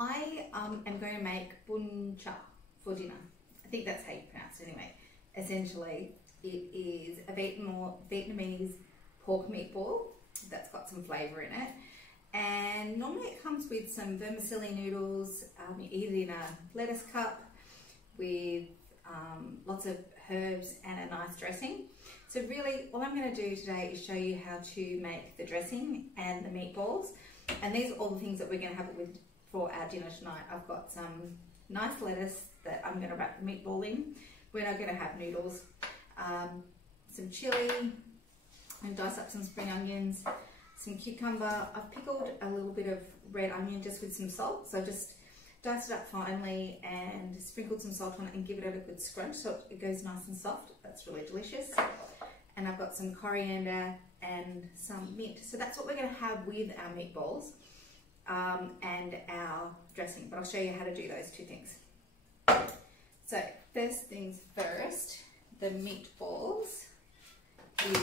I am going to make BUN CHA for dinner. I think that's how you pronounce it anyway. Essentially, it is a Vietnamese pork meatball that's got some flavour in it. And normally it comes with some vermicelli noodles, either in a lettuce cup with lots of herbs and a nice dressing. So really all I'm going to do today is show you how to make the dressing and the meatballs. And these are all the things that we're going to have with for our dinner tonight. I've got some nice lettuce that I'm going to wrap the meatball in. We're not going to have noodles. Some chilli, and dice up some spring onions, some cucumber. I've pickled a little bit of red onion just with some salt. So just diced it up finely and sprinkled some salt on it and give it a good scrunch so it goes nice and soft. That's really delicious. And I've got some coriander and some mint. So that's what we're going to have with our meatballs and our dressing. But I'll show you how to do those two things. So first things first, the meatballs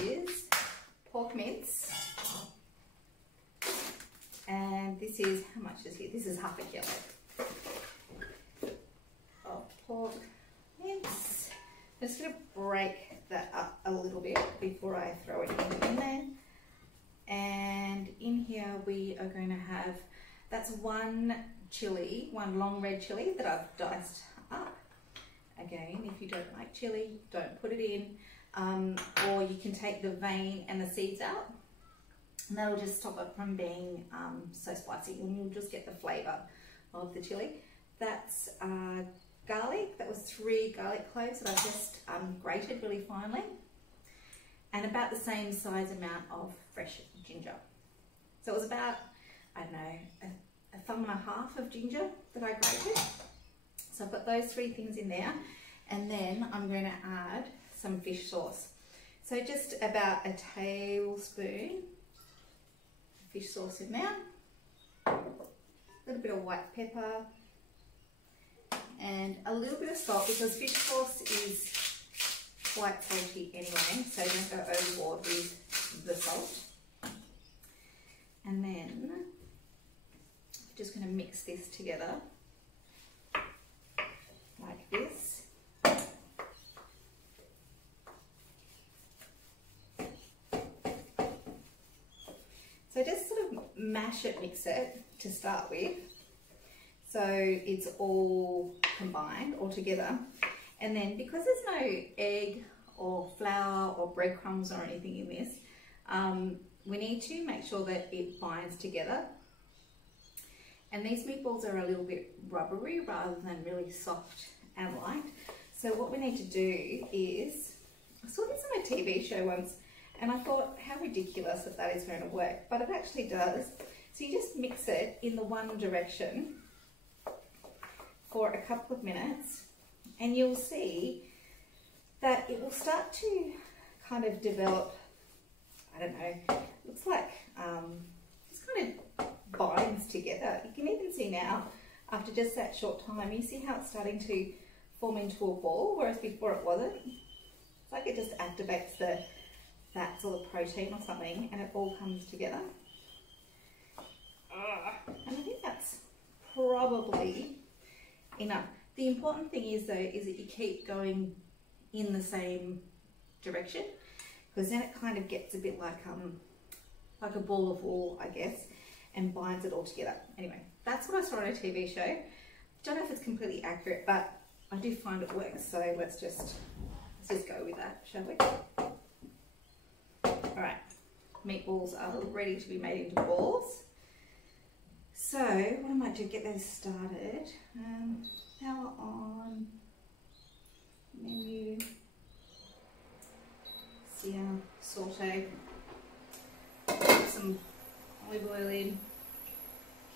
is pork mince. And this is, how much is here? This is half a kilo of pork mince. I'm just going to break that up a little bit before I throw it in there. And in here we are going to have, that's one chili, one long red chili that I've diced up. Again, if you don't like chili, don't put it in. Or you can take the vein and the seeds out. And that'll just stop it from being so spicy, and you'll just get the flavour of the chili. That's garlic. That was 3 garlic cloves that I just grated really finely. And about the same size amount of fresh ginger. So it was about, I don't know, a thumb and a half of ginger that I grated. So I've got those 3 things in there. And then I'm going to add some fish sauce. So just about a tablespoon fish sauce in there, a little bit of white pepper, and a little bit of salt because fish sauce is quite salty anyway, so don't go overboard with the salt. And then I'm just going to mix this together like this. So just sort of mash it, mix it to start with, so it's all combined, all together. And then because there's no egg or flour or breadcrumbs or anything in this, we need to make sure that it binds together. And these meatballs are a little bit rubbery rather than really soft and light. So what we need to do is, I saw this on a TV show once, and I thought how ridiculous that is going to work, but it actually does. So you just mix it in the one direction for a couple of minutes, and you'll see that it will start to kind of develop, I don't know, looks like it's kind of binds together. You can even see now, after just that short time, you see how it's starting to form into a ball, whereas before it wasn't. It's like it just activates the fats or the protein or something, and it all comes together. And I think that's probably enough. The important thing is though, is that you keep going in the same direction, because then it kind of gets a bit like a ball of wool, I guess, and binds it all together. Anyway, that's what I saw on a TV show. Don't know if it's completely accurate, but I do find it works. So let's just go with that, shall we? All right, meatballs are ready to be made into balls. So what I might do, get those started. Power on, menu, sear, saute, put some olive oil in.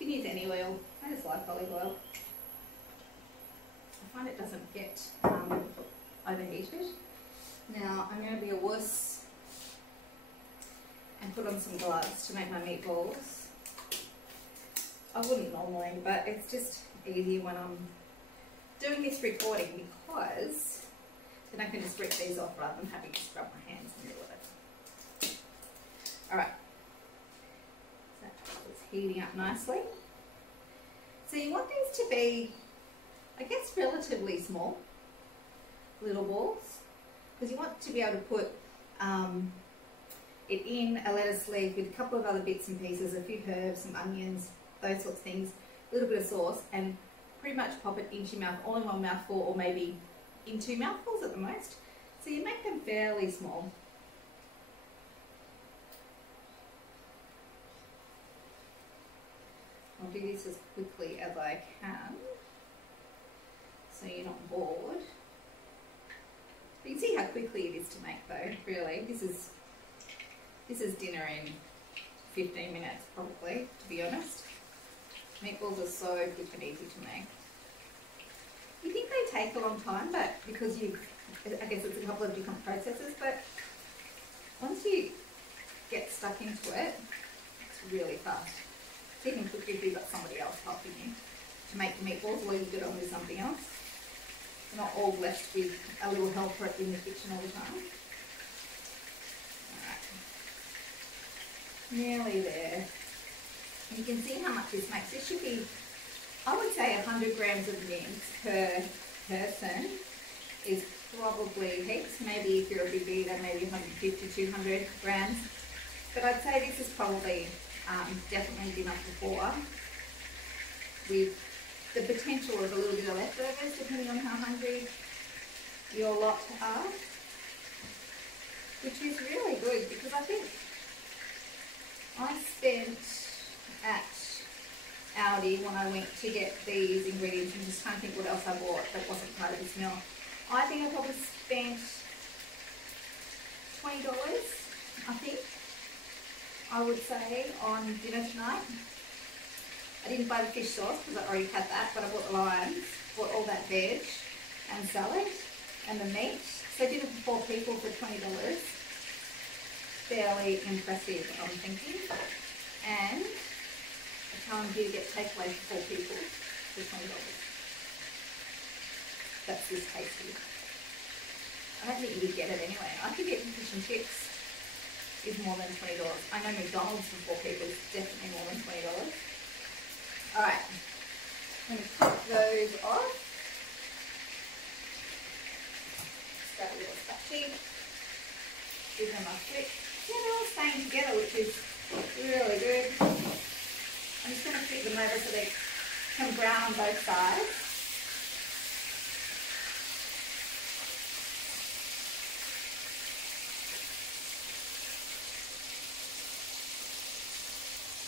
You can use any oil, I just like olive oil. I find it doesn't get overheated. Now I'm going to be a wuss and put on some gloves to make my meatballs. I wouldn't normally, but it's just easier when I'm doing this recording, because then I can just rip these off rather than having to scrub my hands in the middle of it. Alright, so it's heating up nicely. So you you want these to be, I guess, relatively small, little balls, because you want to be able to put it in a lettuce leaf with a couple of other bits and pieces, a few herbs, some onions, those sorts of things, a little bit of sauce, and pretty much pop it into your mouth, all in one mouthful, or maybe in 2 mouthfuls at the most. So you make them fairly small. I'll do this as quickly as I can, so you're not bored. You can see how quickly it is to make though, really. This is dinner in 15 minutes probably, to be honest. Meatballs are so quick and easy to make. You think they take a long time, but because I guess it's a couple of different processes, but once you get stuck into it, it's really fast. It's even quicker if you've got somebody else helping you to make the meatballs, or you get on with something else. You're not all blessed with a little helper in the kitchen all the time. Alright. Nearly there. And you can see how much this makes. This should be, I would say 100 grams of mince per person is probably heaps. Maybe if you're a big eater, maybe 150, 200 grams. But I'd say this is probably definitely enough for 4, with the potential of a little bit of leftovers depending on how hungry your lot are, which is really good, because I think I spent at Aldi when I went to get these ingredients, and just trying to think what else I bought that wasn't part of this meal. I think I probably spent $20, I think, I would say, on dinner tonight. I didn't buy the fish sauce because I already had that, but I bought the limes, bought all that veg and salad and the meat. So dinner for 4 people for $20. Fairly impressive, I'm thinking. And I challenge you to get takeaway for 4 people for $20. That's this tasty. I don't think you would get it anyway. I think getting fish and chips is more than $20. I know McDonald's for 4 people is definitely more than $20. Alright, I'm going to cut those off. Just grab a little spatula, give them a flick. Yeah, they're all staying together, which is really good. I'm just going to flip them over so they can brown on both sides.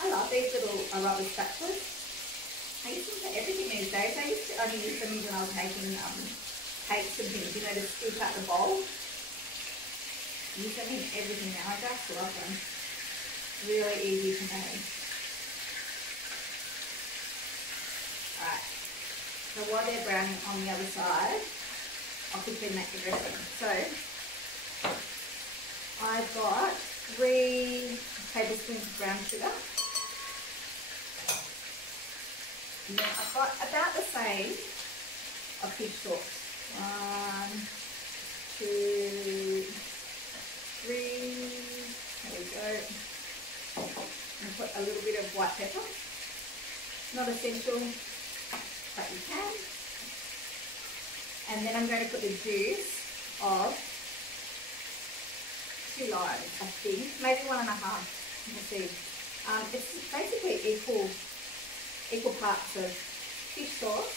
I love these little rubber spatulas. I use them for everything these days. I used to only use them when I was making cakes and things, you know, to scoop out the bowl. I use them in everything now. I just love them. Really easy to make. Alright, so while they're browning on the other side, I'll quickly make the dressing. So, I've got 3 tablespoons of brown sugar. And then I've got about the same of fish sauce. 1, 2, 3. There we go. I'm going to put a little bit of white pepper. Not essential, but you can. And then I'm going to put the juice of 2 limes, I think. Maybe 1 1/2. Let's see. It's basically equal parts of fish sauce,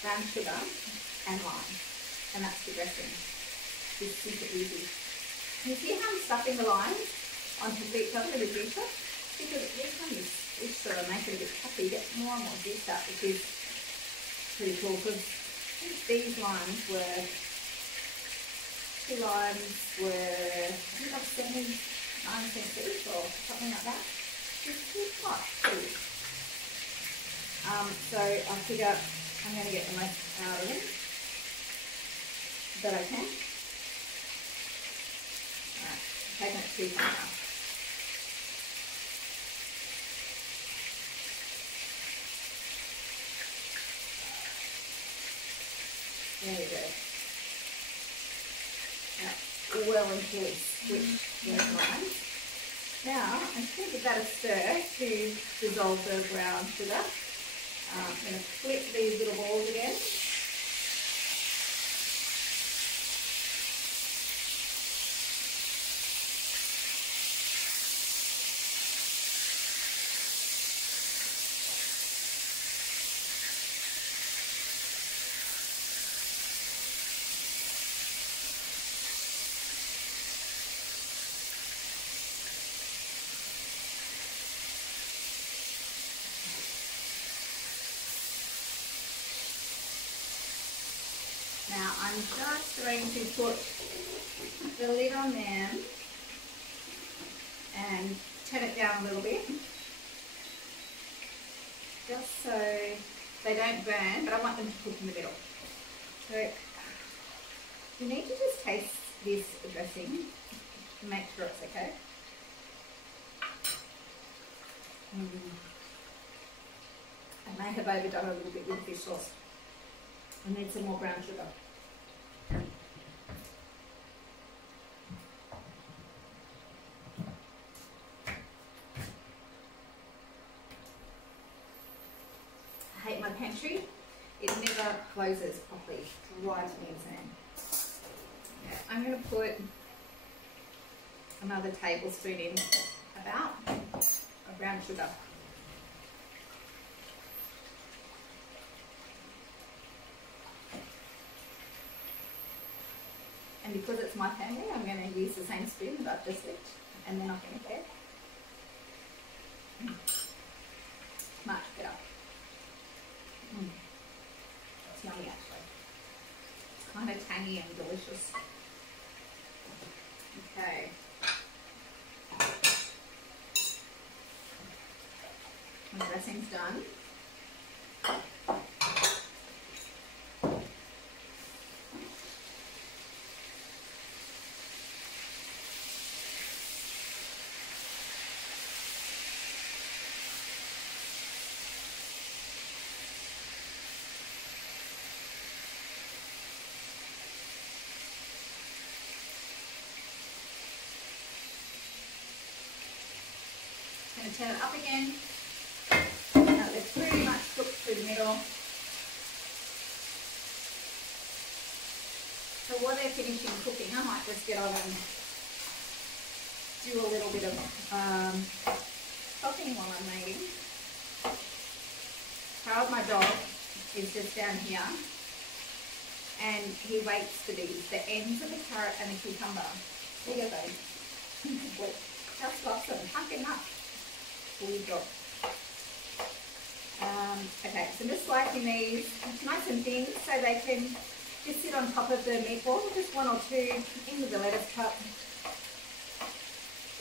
brown sugar and lime, and that's the dressing. It's super easy. You see how I'm stuffing the limes onto each other with a juicer? Because every time you sort of make it a bit tougher, you get more and more juice out, which is pretty cool, because these limes were, 2 limes were, I think like 79 cents each or something like that. It's quite cool. So I figure I'm going to get the most out of them that I can. Alright, taking it too far now. There we go. Now, well and fully switched those lines. Now, I'm just going to give that a stir to dissolve the brown sugar. I'm going to flip these little balls again. Now I'm just going to put the lid on them and turn it down a little bit, just so they don't burn, but I want them to cook in the middle. So you need to just taste this dressing to make sure it's okay. I may have overdone a little bit with the fish sauce. I need some more brown sugar. I hate my pantry. It never closes properly. It drives me insane. Yeah, I'm going to put another tablespoon in about of brown sugar. And because it's my family, I'm going to use the same spoon that I've just licked, and they're not going to care. Much better. It's yummy actually. It's kind of tangy and delicious. Okay. The dressing's done. Going to turn it up again. Now it's pretty much cooked through the middle. So while they're finishing cooking, I might just get on and do a little bit of chopping while I'm making. Harold, my dog, is just down here, and he waits for these, the ends of the carrot and the cucumber. There you go. Just lots of them. Can't get enough. Okay, so I'm just slicing these nice and thin so they can just sit on top of the meatball, just one or two in with the lettuce cut.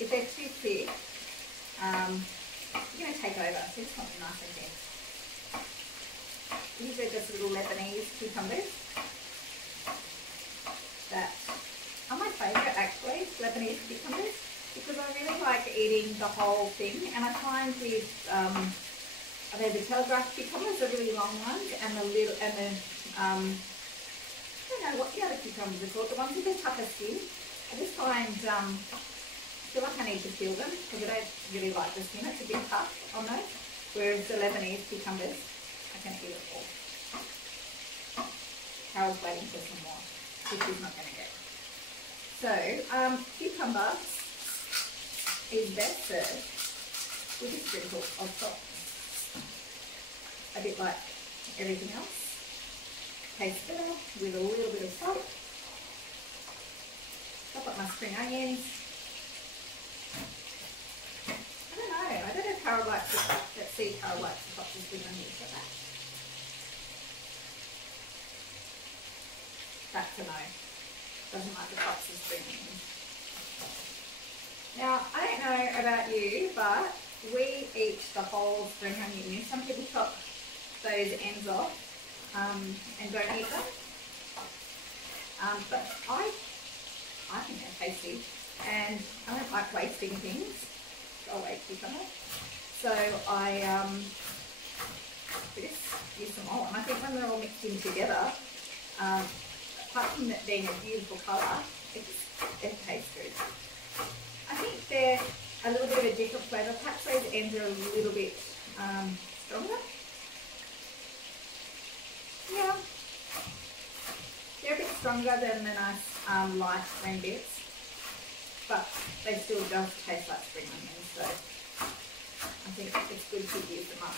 If they're too thick, you're going to take over, so just want them nice and thin. These are just little Lebanese cucumbers that are my favourite actually, Lebanese cucumbers, because I really like eating the whole thing, and I find with the telegraph cucumbers, the really long ones, and the little, and the I don't know what the other cucumbers are called, the ones with the tougher skin. I just find feel like I need to peel them because I don't really like the skin. It's a bit tough on those, whereas the Lebanese cucumbers, I can eat it all. Harold's waiting for some more, which he's not going to get. So cucumber is best served with a sprinkle of salt. A bit like everything else. Tastes better with a little bit of salt. Chop up my spring onions. I don't know if Harold likes to chop. Let's see if Harold likes to chop the spring onions like that. That's a no. Doesn't like to chop the spring onions. Now, I don't know about you, but we eat the whole spring onion. Some people chop those ends off and don't eat them. But I think they're tasty, and I don't like wasting things. I'll waste cucumber. So I use them all. And I think when they're all mixed in together, apart from it being a beautiful colour, it tastes good. I think they're a little bit of a different flavour. Perhaps those ends are a little bit stronger. stronger than the nice light green bits, but they still just taste like spring onions, so I think it's good to use them up.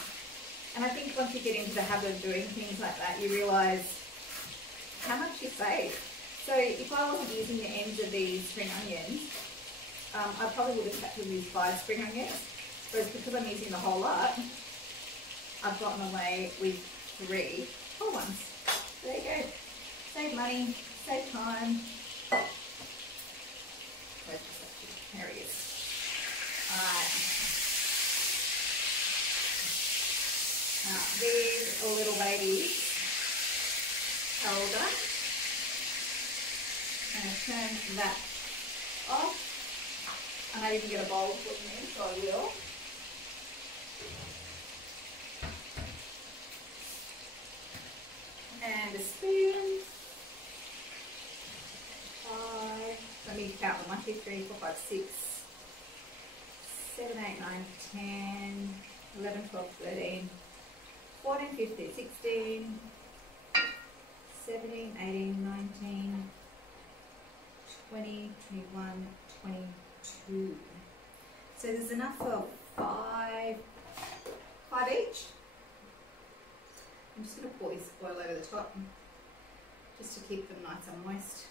And I think once you get into the habit of doing things like that, you realise how much you save. So if I wasn't using the ends of these spring onions, I probably would have had to use 5 spring onions, whereas because I'm using the whole lot, I've gotten away with 3 whole ones. There you go. Save money, save time. There he is. Alright. Now these little babies are all done. I'm going to turn that off. And I didn't get a bowl to put them in, so I will. And a spoon. 5. Let me count them. 1, 2, 3, 4, 5, 6, 7, 8, 9, 10, 11, 12, 13, 14, 15, 16, 17, 18, 19, 20, 21, 22. So there's enough for 5 each. I'm just going to pour this oil over the top just to keep them nice and moist.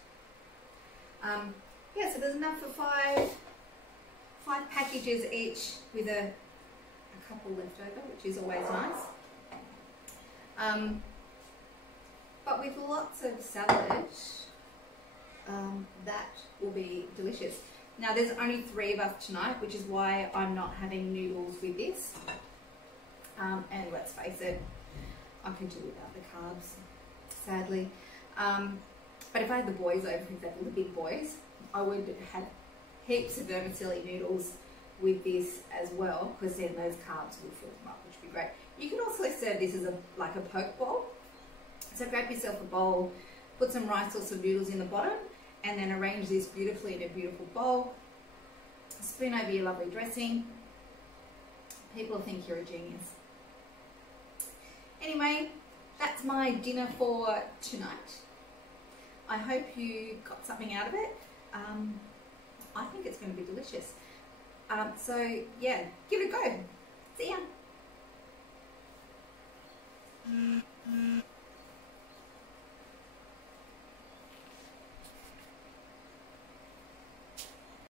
Yeah, so there's enough for 5 packages each with a couple left over, which is always nice. But with lots of salad, that will be delicious. Now there's only 3 of us tonight, which is why I'm not having noodles with this. And let's face it, I could do without the carbs, sadly. But if I had the boys over, for example, the big boys, I would have heaps of vermicelli noodles with this as well, because then those carbs will fill them up, which would be great. You can also serve this as like a poke bowl. So grab yourself a bowl, put some rice or some noodles in the bottom, and then arrange this beautifully in a beautiful bowl. Spoon over your lovely dressing. People think you're a genius. Anyway, that's my dinner for tonight. I hope you got something out of it. I think it's going to be delicious. So yeah, give it a go. See ya.